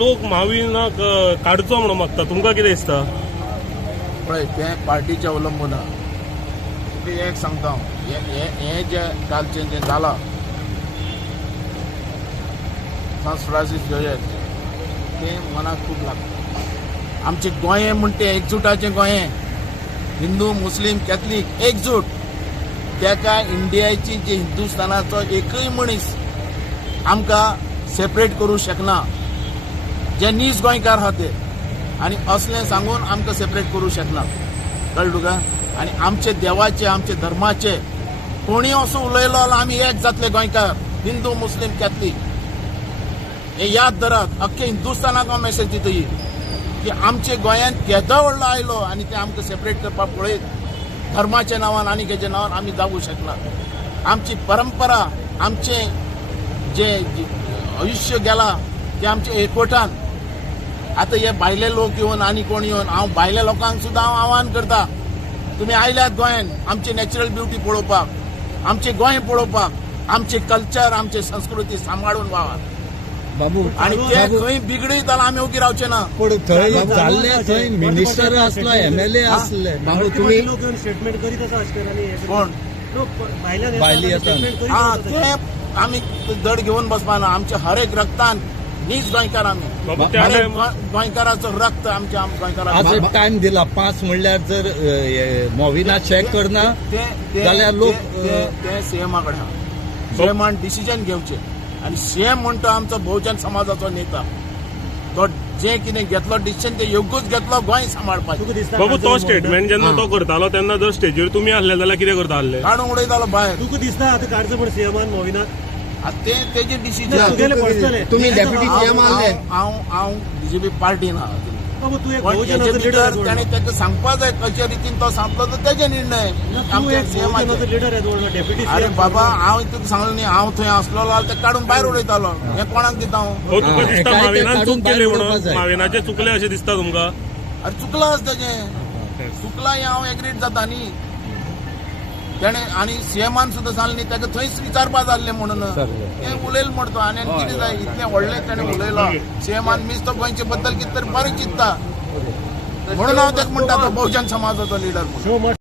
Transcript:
लोक महाविनाक काढचो म्हणून मागता, तुमका कितें दिसता? पळय तें पार्टीचें अवलंबून आहा. तुका एक सांगता हे जे कालचें जें जालां सांत फ्रांसीस झेवियर तें मनाक खूब लागता. आमचें गोंय म्हणटा तें एकजुटाचें गोंय. हिंदू मुस्लीम कॅथलीक एकजूट. तेका इंडियाची जे हिंदुस्थानाचो एकय मनीस आमकां सेपरेट करूं शकना. जे नीज गोंयकार आहा ते आनी असलें सांगून आमकां सेपरेट करूं शकना. कळ्ळें तुका? आनी आमचे देवाचे आमचे धर्माचे कोणी असो उलयलो जाल्यार आमी एक जातले गोंयकार, हिंदू मुस्लीम कॅथलीक. हे याद धरात. अख्खे हिंदुस्थानाक हांव मेसेज दितली की आमचे गोंयांत केदो व्हडलो आयलो आनी ते आमकां सेपरेट करपाक पळयत धर्माच्या नांवान आनी हेजे नांवान आमी जावूं शकना. आमची परंपरा आमचें जे आयुश्य गेलां ते आमचे एकवटान. आतां हे भायले लोक येवन आनी कोण येवन हांव भायल्या लोकांक सुद्दां हांव आव्हान करता, तुमी आयल्यात गोंयांत आमची नॅचरल ब्युटी पळोवपाक, आमचें गोंय पळोवपाक, आमचे कल्चर आमची संस्कृती सांबाळून व्हात. बाबू आणि ते खंय बिगडीत जाल्यार आमी ओगी रावचे ना. पण थंय जाल्ले थंय मिनिस्टर आसलो, एमएलए आसले. बाबू तुम्ही स्टेटमेंट करीत आसा आशकरांनी कोण भायली येता हा ते आमी धड घेवन बसपा ना. आमचे हर एक रक्तान नीज गोंयकार आमी. हर एक गोंयकाराचो रक्त आमच्या गोंयकाराक. आज टाइम दिला 5 म्हणल्यार जर मोविना चेक करना जाल्यार लोक ते सीएमा कडेन आहा. सीएमान डिसिजन घेवचे आनी सीएम म्हणटा आमचो बहुजन समाजाचो नेता. तो जे कितें घेतलो डिसिजन ते योग्यच घेतलो गोंय सांबाळपाचें. बाबू तो स्टेटमेंट जेन्ना तो करतालो तेन्ना जर स्टेजीर तुमी आसले जाल्यार कितें करता आसले? काडून उडयतालो भायर. तुका दिसता आतां काडचो म्हण सीएमान मोविनाक तेजे डिसिजन तुम्ही डेप्युटी सीएम आसले. हांव बीजेपी पार्टीन आहा. बाबू तू एक पण बहुजनाचो हेजे लिडर भितर ताणें ताका सांगपा जाय खंयच्या रितीन तो सांगलो तो तेजे निर्णय. तू आमच्या एक सीएमाचे. बहुजनाचो लिडर आहे डेप्युटी अरे बाबा हांव तुका सांगलो न्ही, हांव थंय आसलो जाल्यार ते काडून भायर उडयतालो. हे कोणाक दिता हांव? हो तुका दिसता काय ते महाविनान काढून चूक केली भायर म्हणून? उडोवपाक जाय. महाविनाचे चुकले अशें दिसता तुमकां? अरे चुकला आसा तेजें. चुकला हें हांव एग्रीड जाता न्ही. तेणें आनी सीएमान सुद्दां सांगलें न्ही ताका थंयच विचारपा जाल्लें म्हणून. हें उलयलो म्हणतो आनी कितें जाय इतलें व्हडलें ताणें उलयलो. सीएमान मीच तो गोंयचे बद्दल कितें तरी बरें चिंतता म्हणून हांव ताका म्हणटा तो बहुजन समाजाचो लिडर म्हणून.